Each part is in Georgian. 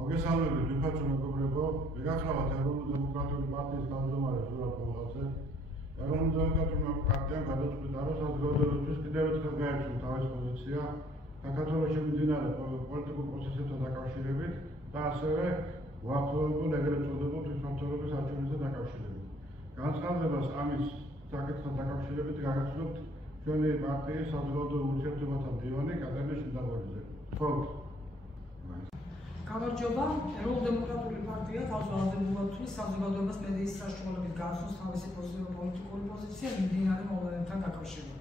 მოგესალმებით, ვიფათო მეგობრებო, მეგახსოვთ ეროვნული დემოკრატიული პარტიის თავმჯდომარე ზურაბ ხოხაძე. ეროვნული დემოკრატიული პარტიამ გადაწყვიტა, რომ საზოგადოებისთვის კიდევ ერთხელ გაერჩინა თავისი პოზიცია საქართველოში მიმდინარე პოლიტიკურ პროცესებთან დაკავშირებით და ასევე უახლოებულ ეგრეთ წოდებულ თვითმმართველობის არჩევნებთან დაკავშირებით. განცხადებას ამის საკითხთან დაკავშირებით გაგაცნობთ ჩვენი პარტიის საზოგადოებრივ ურთიერთობათა მდივანი კატერინე შინდაბოლიძე. გთხოვთ. გამარჯობა, ეროვნული დემოკრატიული პარტია თავს ვალდებულობთ საზოგადოებას მედიის საშუალებით გახსოვს თავისი პოლიტიკური პოზიცია მიმდინარე მოვლენებთან დაკავშირებით.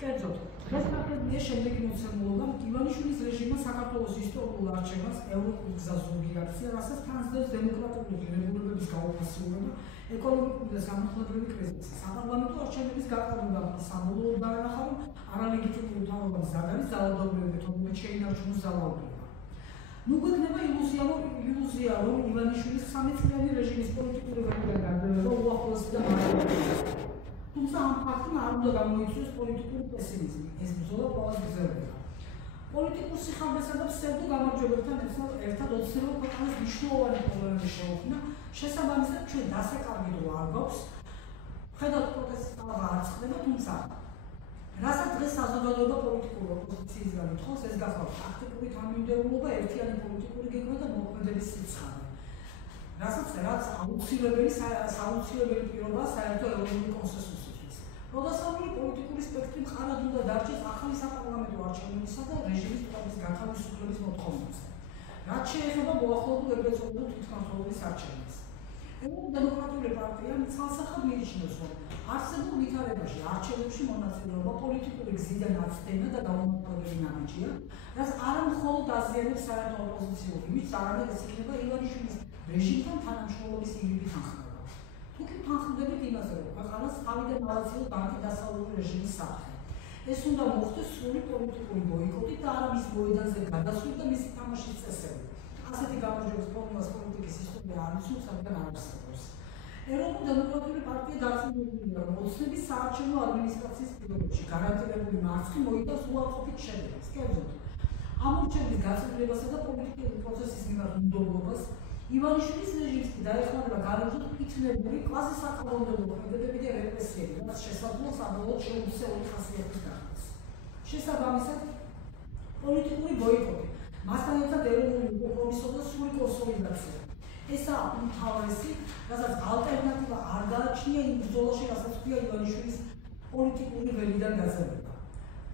კერძოდ, დღეს პარტია შემდეგი მოცემულობა ივანიშვილის რეჟიმმა საქართველოს ისტორიულ არჩევანს ევროპულ გზას ზოგი აქცია, რასაც თანძდევს დემოკრატიული ღირებულებების გაუფასეულობა, ეკონომიკური და სამართლებრივი კრიზისი. საპარლამენტო არჩევნების გატარება საბოლოოდ დაენახა, რომ არალეგიტიმური მთავრობის ზაგარის ძალადობრივი მეთოდებით შეინარჩუნოს ძალაუფლება. ნუ გვექნება ილუზია, რომ ივანიშვილის 13 წლიანი რეჟიმის პოლიტიკური ველიდან გარდაევა უახლოესი და მარტივი. თუმცა ამ ფაქტმა არ უნდა გამოიწვიოს პოლიტიკური პესიმიზმი. ეს ბრძოლა ყველას გრძელდება. პოლიტიკურ სიხარბესა და ფსევდო გამარჯვებებთან ერთად ოცნებობ ქვეყანას მნიშვნელოვანი პრობლემები შეუქმნა. შესაბამისად, ჩვენ დასაკარგით რო არ გვაქვს. ხედავთ პროტესტის ალაღა არ წყდება, თუმცა რასაც დღეს საზოგადოება პოლიტიკური ოპოზიციისგან ითხოვს, ეს გახლავთ ტაქტიკური თანმიმდევრულობა, ერთიანი პოლიტიკური გეგმა და მოქმედების სიცხარე. რაც აუცილებელი პირობაა საერთო ეროვნული კონსენსუსისთვის. პროდასავლური პოლიტიკური სპექტრი მყარად უნდა დარჩეს ახალი საპარლამენტო არჩევნებისა და რეჟიმის ტყუპის გათავისუფლების მოთხოვნებზე. რაც შეეხება მოახლოებულ ეგრეთ წოდებულ თვითმმართველობის არჩევნებს. ეროვნული დემოკრატიული პარტია ცალსახად მიიჩნევს, რომ არსებულ ვითარებაში არჩევნებში მონაწილეობა პოლიტიკური გზიდან აცდენა და გაუმართლებელი ნაბიჯია, რაც არა მხოლოდ აზიანებს საერთო ოპოზიციურ იმიჯს, არამედ ეს იქნება ივანიშვილის რეჟიმთან თანამშრომლობის ირიბი თანხმობა. თუ კი თანხმდებით იმაზე, რომ ქვეყანას თავიდან ავაციოს ანტიდასავლური რეჟიმის საფრთხე. ეს უნდა მოხდეს სრული პოლიტიკური ბოიკოტით და არა მის მოედანზე გადასვლით და მისი თამაშის წესებით. ასეთი გამარჯვების ფორმულას პოლიტიკის ისტორია არ იცნობს, რადგან არ არსებობს. ეროვნული დემოკრატიული პარტია დარწმუნებულია, რომ ოცნების საარჩევნო ადმინისტრაციის პირობებში გარანტირებული მარცხი მოიტანს უარყოფით შეტევას. კერძოდ, ამ არჩევნების გაწევრებასა და პოლიტიკური პროცესის მიმართ უნდობლობას ივანიშვილის რეჟიმს კი დაეხმარება განუზრდ მკითხნებული კვაზისაკანონმდებლო ქმედებები და რეპრესიები, რაც შესაძლოა საბოლოოდ შეუცვლელი ხასიათის გახდეს. შესაბამისად, პოლიტიკური ბოიკოტი, მასთან ერთად ეროვნული უკომპრომისო და სრული კონსოლიდაცია. ესაა უმთავრესი, რასაც ალტერნატივა არ გააჩნია იმ ბრძოლაში, რასაც ქვია ივანიშვილის პოლიტიკური ველიდან გაძევება.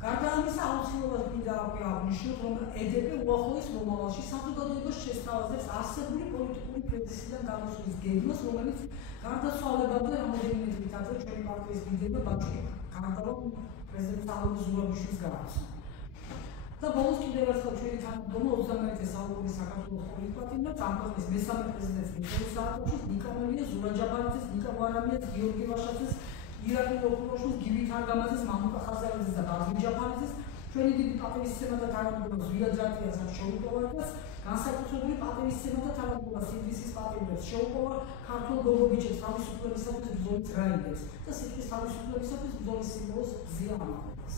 გარდა ამისა, აუცილებლად მინდა აღნიშნოთ, რომ ედებ უახლოეს მომავალში საზოგადოებას შესთავაზებს არსებული პოლიტიკური კრიზისიდან გამოსვლის გეგმას, რომელიც გარდაცვალებამდე რამოდენიმე დღით ადრე ჩვენი პარტიის ლიდერმა ბაჭყია, გამარჯობა პრეზიდენტ სალომე ზურაბიშვილის გარდაცვალება. და ბოლოს კიდევ ერთხელ ჩვენი თანამდებობა 21 საუკუნის საქართველოს პოლიტპატიმრად წამყვნის მესამე პრეზიდენტს მიხეილ სააკაშვილის, ნიკა მელიას, ზურაბ ჯაბარიძეს, ნიკა ვარამიას, გიორგი ვაშაძეს, ირაკლი ოქროშვილის, გივით არგამაძეს, მამუკა ხაზარაძეს და ბაზმ ჯაფარიძეს, ჩვენი დიდი პატივისცემა და თანამდებობა ზვიად ჯატიასაც შეუპოვარდას, განსაკუთრებული პატივისცემა და თანამდებობა სინდისის პატიმრებს შეუპოვა ქართულ გოგობიჩებს თავისუფლებისათვის ბრძოლის რაინდებს და სიტყვის თავისუფლებისათვის ბრძოლის სიმბოლოს გზია ამაყობას.